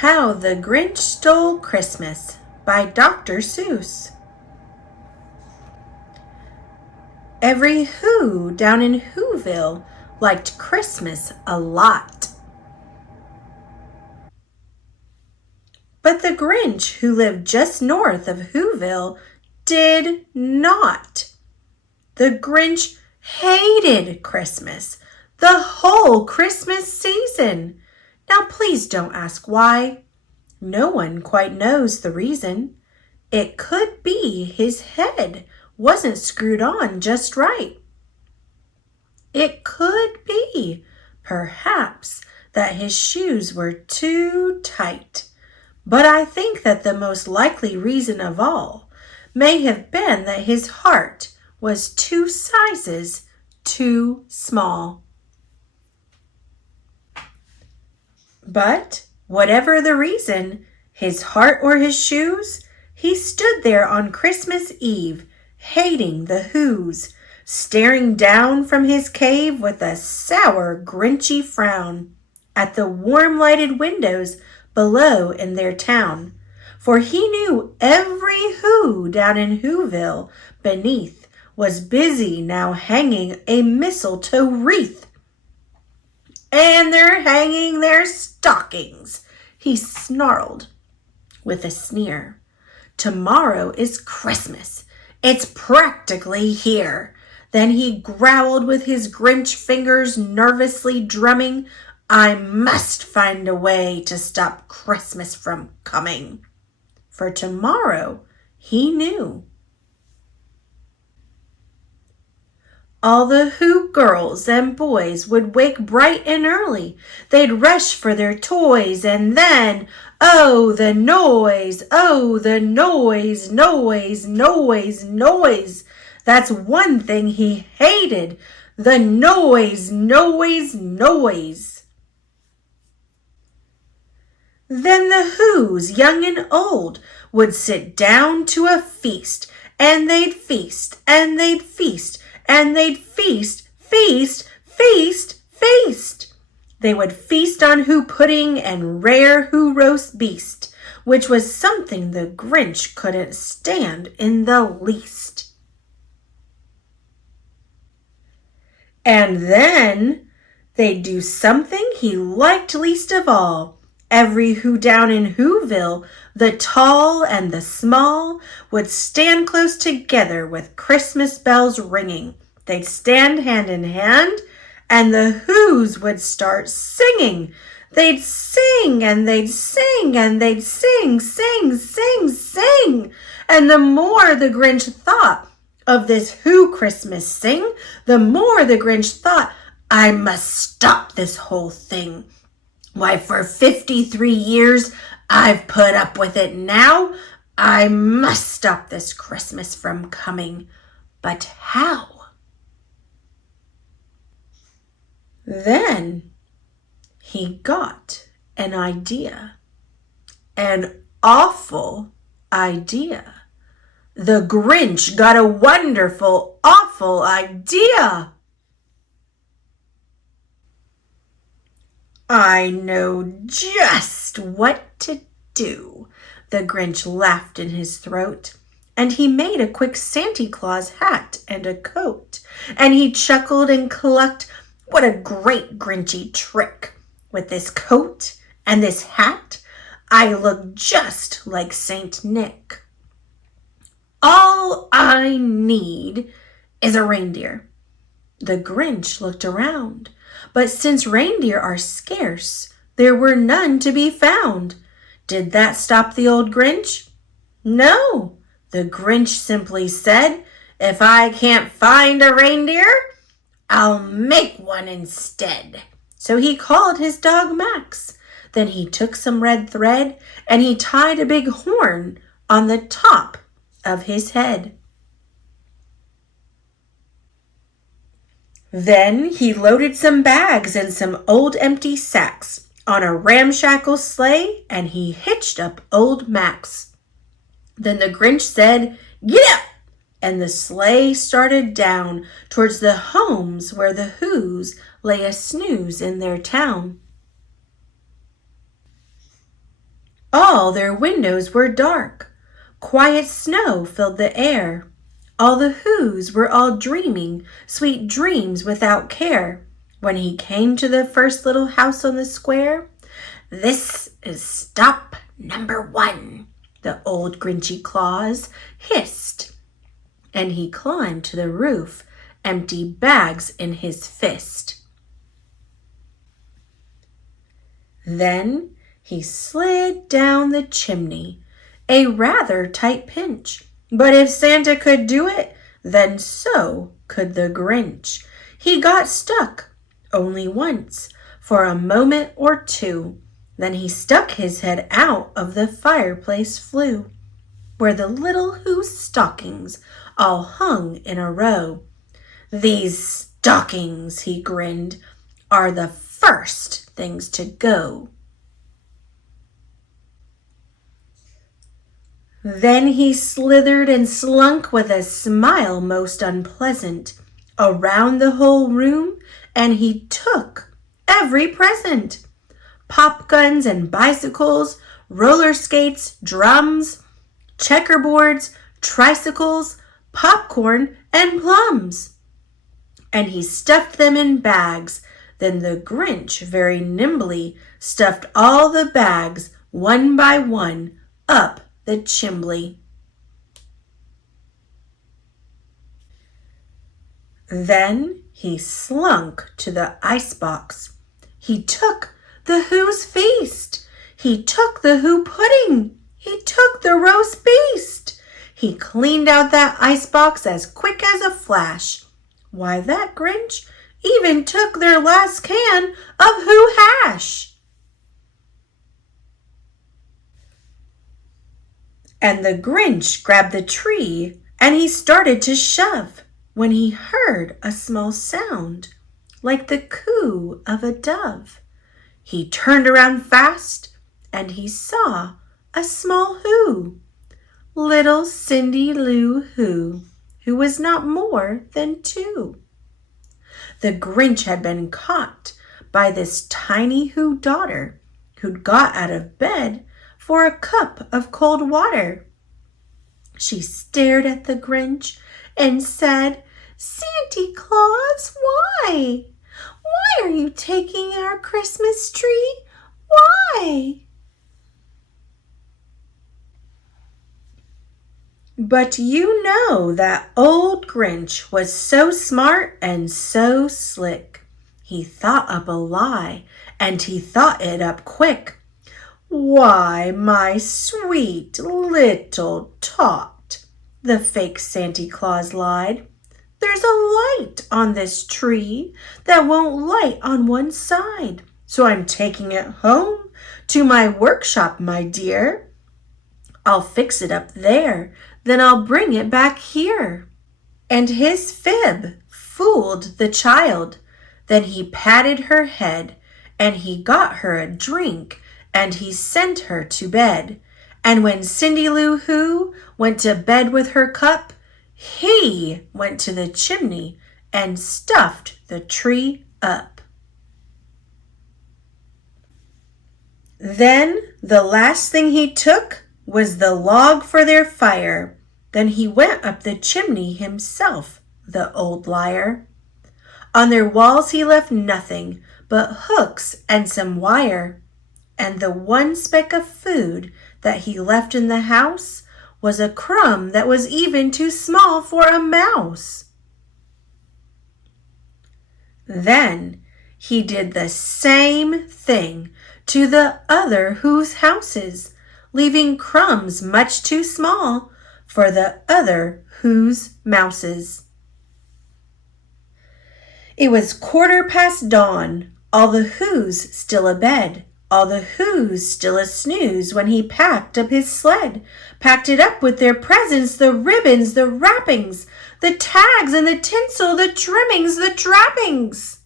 How the Grinch Stole Christmas by Dr. Seuss. Every Who down in Who-ville liked Christmas a lot. But the Grinch, who lived just north of Who-ville, did not. The Grinch hated Christmas, the whole Christmas season. Now please don't ask why. No one quite knows the reason. It could be his head wasn't screwed on just right. It could be, perhaps, that his shoes were too tight. But I think that the most likely reason of all may have been that his heart was 2 sizes too small. But whatever the reason, his heart or his shoes, he stood there on Christmas Eve, hating the Whos, staring down from his cave with a sour, grinchy frown at the warm-lighted windows below in their town. For he knew every Who down in Whoville beneath was busy now hanging a mistletoe wreath. And they're hanging their stockings, he snarled with a sneer. Tomorrow is Christmas. It's practically here. Then he growled with his Grinch fingers nervously drumming, I must find a way to stop Christmas from coming. For tomorrow, he knew. All the Who girls and boys would wake bright and early. They'd rush for their toys, and then, oh, the noise, oh, the noise, noise, noise, noise. That's one thing he hated, the noise, noise, noise. Then the Whos, young and old, would sit down to a feast, and they'd feast, and they'd feast, and they'd feast, feast, feast, feast. They would feast on Who pudding and rare Who roast beast, which was something the Grinch couldn't stand in the least. And then they'd do something he liked least of all. Every Who down in Whoville, the tall and the small, would stand close together with Christmas bells ringing. They'd stand hand in hand, and the Whos would start singing. They'd sing, and they'd sing, and they'd sing, sing, sing, sing. And the more the Grinch thought of this Who Christmas sing, the more the Grinch thought, I must stop this whole thing. Why, for 53 years, I've put up with it now. I must stop this Christmas from coming. But how? Then he got an idea. An awful idea. The Grinch got a wonderful, awful idea. I know just what to do. The Grinch laughed in his throat, and he made a quick Santa Claus hat and a coat, and he chuckled and clucked, what a great Grinchy trick. With this coat and this hat, I look just like Saint Nick. All I need is a reindeer. The Grinch looked around. But since reindeer are scarce, there were none to be found. Did that stop the old Grinch? No, the Grinch simply said, if I can't find a reindeer, I'll make one instead. So he called his dog Max. Then he took some red thread and he tied a big horn on the top of his head. Then he loaded some bags and some old empty sacks on a ramshackle sleigh, and he hitched up old Max. Then the Grinch said, get up! And the sleigh started down towards the homes where the Whos lay a snooze in their town. All their windows were dark. Quiet snow filled the air. All the Whos were all dreaming sweet dreams without care. When he came to the first little house on the square, "This is stop number 1, the old Grinchy Claus hissed. And he climbed to the roof, empty bags in his fist. Then he slid down the chimney, a rather tight pinch. But if Santa could do it, then so could the Grinch. He got stuck only once, for a moment or two. Then he stuck his head out of the fireplace flue, where the little Who's stockings all hung in a row. "These stockings," he grinned, "are the first things to go." Then he slithered and slunk with a smile most unpleasant around the whole room, and he took every present. Pop guns and bicycles, roller skates, drums, checkerboards, tricycles, popcorn, and plums. And he stuffed them in bags. Then the Grinch very nimbly stuffed all the bags, one by one, up the chimbley. Then he slunk to the icebox. He took the Who's feast. He took the Who pudding. He took the roast beast. He cleaned out that icebox as quick as a flash. Why, that Grinch even took their last can of Who hash. And the Grinch grabbed the tree and he started to shove when he heard a small sound like the coo of a dove. He turned around fast and he saw a small Who, little Cindy Lou Who was not more than 2. The Grinch had been caught by this tiny Who daughter who'd got out of bed for a cup of cold water. She stared at the Grinch and said, "Santa Claus, why? Why are you taking our Christmas tree? Why?" But you know that old Grinch was so smart and so slick. He thought up a lie, and he thought it up quick. "Why, my sweet little tot," the fake Santa Claus lied, "there's a light on this tree that won't light on one side. So I'm taking it home to my workshop, my dear. I'll fix it up there, then I'll bring it back here." And his fib fooled the child. Then he patted her head, and he got her a drink, and he sent her to bed. And when Cindy Lou Who went to bed with her cup, he went to the chimney and stuffed the tree up. Then the last thing he took was the log for their fire. Then he went up the chimney himself, the old liar. On their walls he left nothing but hooks and some wire. And the one speck of food that he left in the house was a crumb that was even too small for a mouse. Then he did the same thing to the other Who's houses, leaving crumbs much too small for the other Who's mouses. It was 1/4 dawn, all the Who's still abed, all the Who's still a snooze when he packed up his sled, packed it up with their presents, the ribbons, the wrappings, the tags and the tinsel, the trimmings, the trappings.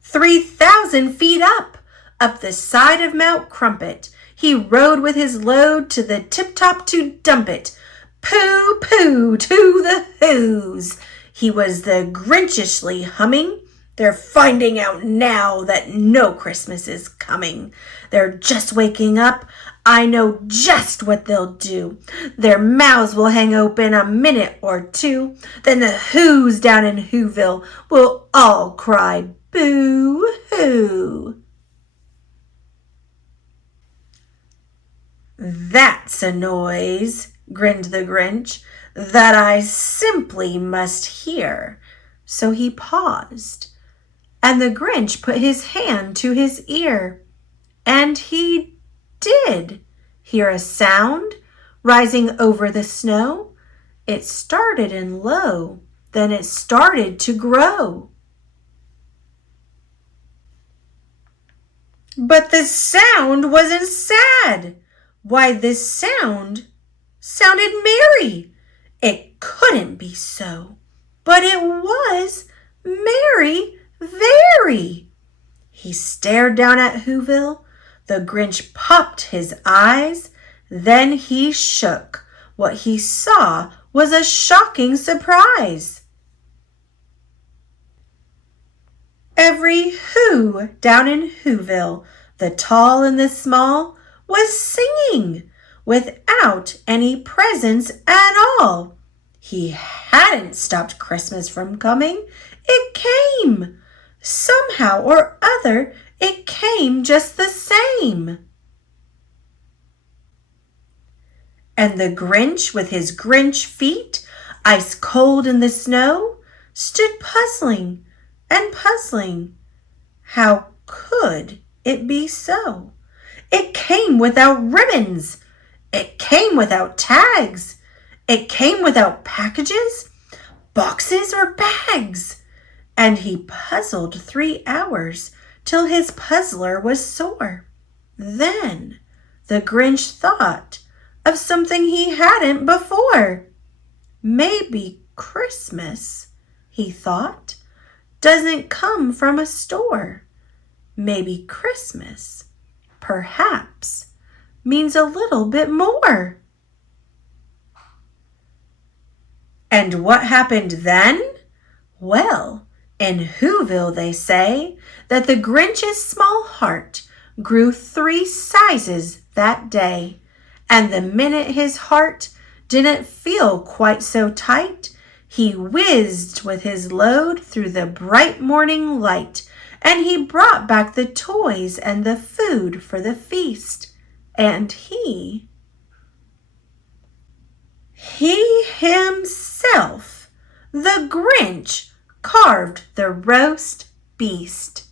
3,000 feet up the side of Mount Crumpet, he rode with his load to the tip-top to dump it. Pooh, pooh, to the Who's. He was the Grinchishly humming They're finding out now that no Christmas is coming. They're just waking up. I know just what they'll do. Their mouths will hang open a minute or two. Then the Who's down in Who-ville will all cry boo-hoo. That's a noise, grinned the Grinch, that I simply must hear. So he paused, and the Grinch put his hand to his ear, and he did hear a sound rising over the snow. It started in low, then it started to grow. But the sound wasn't sad. Why, this sounded merry. It couldn't be so, but it was merry, very. He stared down at Who-ville. The Grinch popped his eyes. Then he shook. What he saw was a shocking surprise. Every Who down in Who-ville, the tall and the small, was singing without any presents at all. He hadn't stopped Christmas from coming. It came. Somehow or other, it came just the same. And the Grinch, with his Grinch feet, ice cold in the snow, stood puzzling and puzzling. How could it be so? It came without ribbons. It came without tags. It came without packages, boxes, or bags. And he puzzled 3 hours till his puzzler was sore. Then the Grinch thought of something he hadn't before. Maybe Christmas, he thought, doesn't come from a store. Maybe Christmas, perhaps, means a little bit more. And what happened then? Well, in Who-ville they say that the Grinch's small heart grew 3 sizes that day. And the minute his heart didn't feel quite so tight, he whizzed with his load through the bright morning light, and he brought back the toys and the food for the feast. And he himself, the Grinch, carved the roast beast.